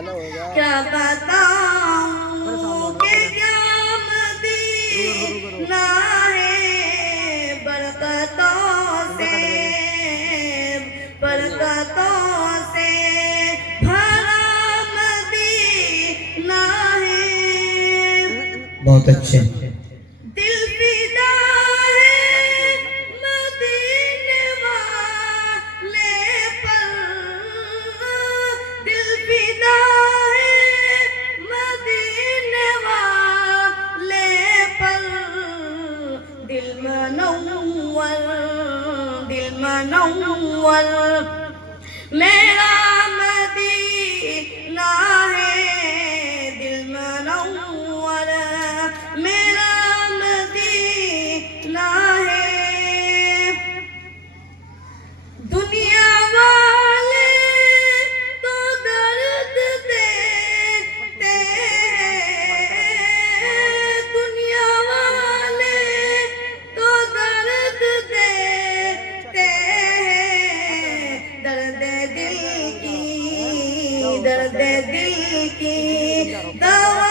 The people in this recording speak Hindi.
क्या बताऊं कि क्या मदीना है बरकतों से भरा मदीना है। बहुत अच्छे। दिल फिदा है मदीने वाले पर, दिल फिदा है मदीने वाले पर, दिल मनव्वर मेरा मदीना है, दिल मनव्वर मेरा मदीना है। दुनिया वाले तो दर्द देते हैं, दुनिया वाले तो दर्द देते हैं, दर्द दिल की दवा